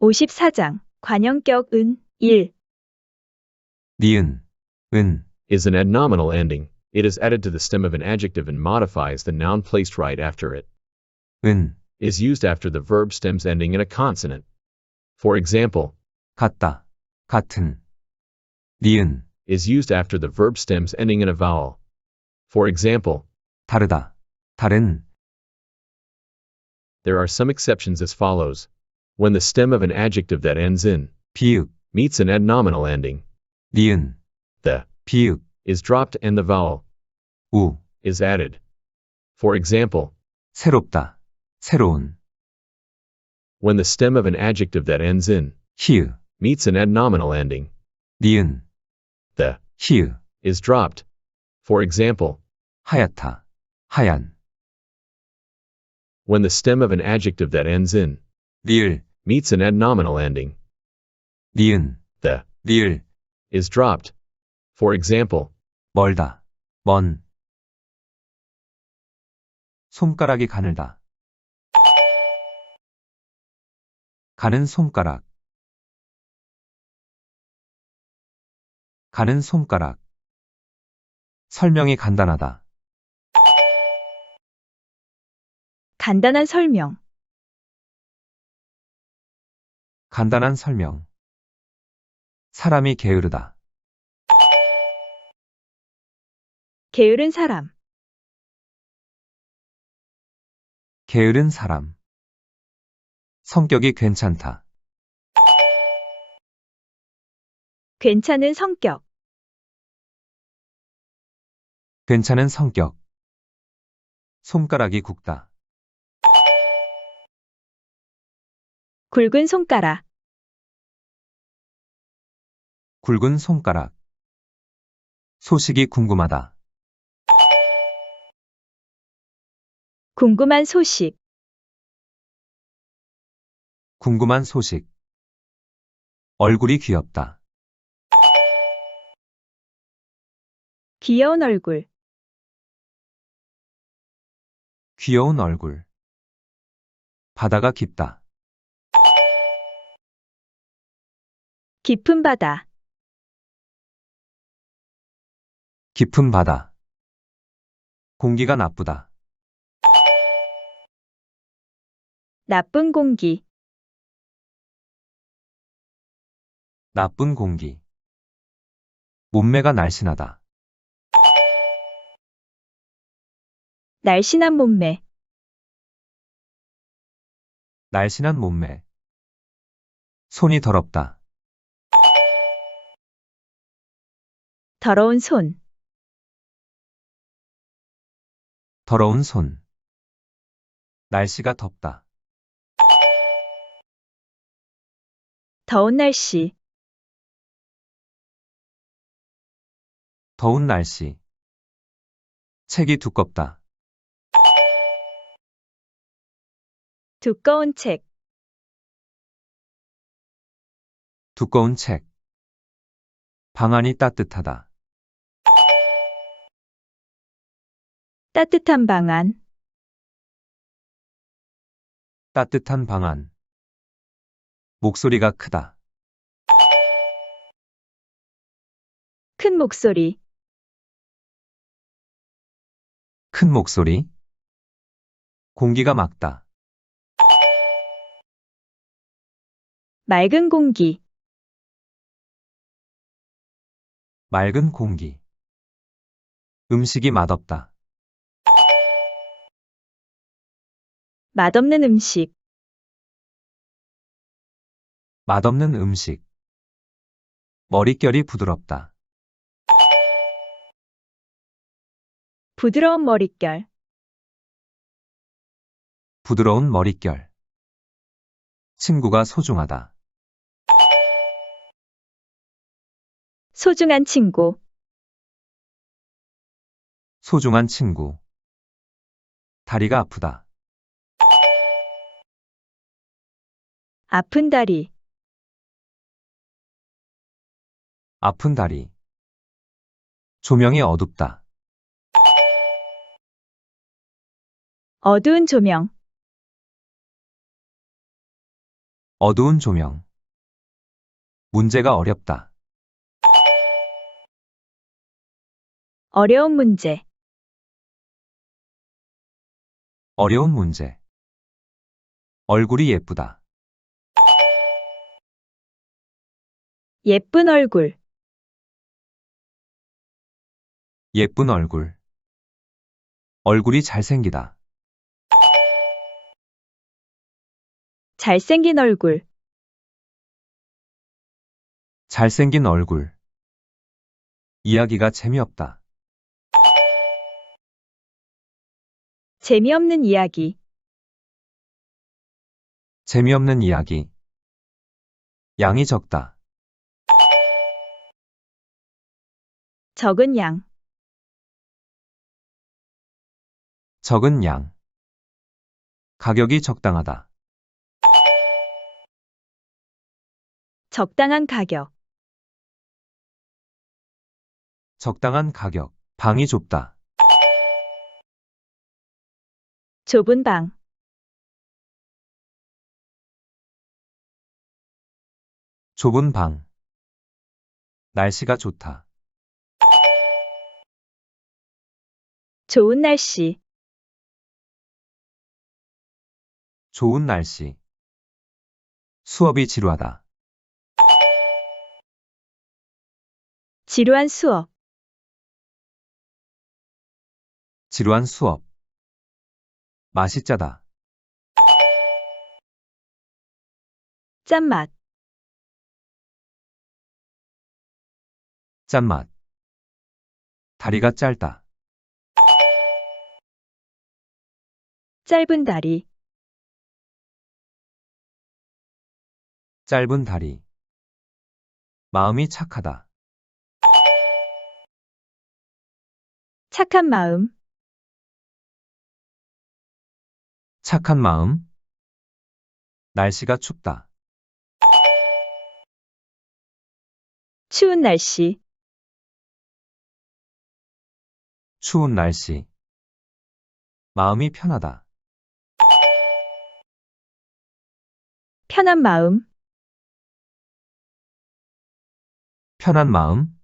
(54장) 관형격 은 1. 니은, 은, is an adnominal ending. It is added to the stem of an adjective and modifies the noun placed right after it. 은, Is used after the verb stems ending in a consonant. For example, 같다, 같은. 니은, is used after the verb stems ending in a vowel. For example, 다르다, 다른. there are some exceptions as follows. When the stem of an adjective that ends in 비읍, meets an adnominal ending, 니은, the 비읍, is dropped and the vowel 우, is added. For example, 새롭다, 새로운. when the stem of an adjective that ends in 히읗, meets an adnominal ending, 니은, the 히읗, is dropped. For example, 하얗다, 하얀. when the stem of an adjective that ends in 리을, meets an adnominal ending, 니은, the 리을, is dropped. For example, 멀다, 먼. 손가락이 가늘다. 가는 손가락. 가는 손가락. 설명이 간단하다. 간단한 설명. 간단한 설명. 사람이 게으르다. 게으른 사람. 게으른 사람. 성격이 괜찮다. 괜찮은 성격. 괜찮은 성격. 손가락이 굵다. 굵은 손가락. 굵은 손가락. 소식이 궁금하다. 궁금한 소식. 궁금한 소식. 얼굴이 귀엽다. 귀여운 얼굴. 귀여운 얼굴. 바다가 깊다. 깊은 바다. 깊은 바다. 공기가 나쁘다. 나쁜 공기. 나쁜 공기. 몸매가 날씬하다. 날씬한 몸매. 날씬한 몸매. 손이 더럽다. 더러운 손. 더러운 손. 날씨가 덥다. 더운 날씨. 더운 날씨. 책이 두껍다. 두꺼운 책. 두꺼운 책. 방안이 따뜻하다. 따뜻한 방안. 따뜻한 방안. 목소리가 크다. 큰 목소리. 큰 목소리. 공기가 맑다. 맑은 공기. 맑은 공기. 음식이 맛없다. 맛없는 음식. 맛없는 음식. 머릿결이 부드럽다. 부드러운 머릿결. 부드러운 머릿결. 친구가 소중하다. 소중한 친구. 소중한 친구. 다리가 아프다. 아픈 다리. 아픈 다리. 조명이 어둡다. 어두운 조명, 어두운 조명. 문제가 어렵다. 어려운 문제, 어려운 문제. 얼굴이 예쁘다. 예쁜 얼굴, 예쁜 얼굴. 얼굴이 잘생기다. 잘생긴 얼굴, 잘생긴 얼굴. 이야기가 재미없다. 재미없는 이야기, 재미없는 이야기. 양이 적다. 적은 양, 적은 양. 가격이 적당하다. 적당한 가격, 적당한 가격. 방이 좁다. 좁은 방, 좁은 방. 날씨가 좋다. 좋은 날씨, 좋은 날씨. 수업이 지루하다. 지루한 수업, 지루한 수업. 맛이 짜다. 짠맛, 짠맛. 다리가 짧다. 짧은 다리, 짧은 다리. 마음이 착하다. 착한 마음, 착한 마음. 날씨가 춥다. 추운 날씨, 추운 날씨. 마음이 편하다. 편한 마음, 편한 마음.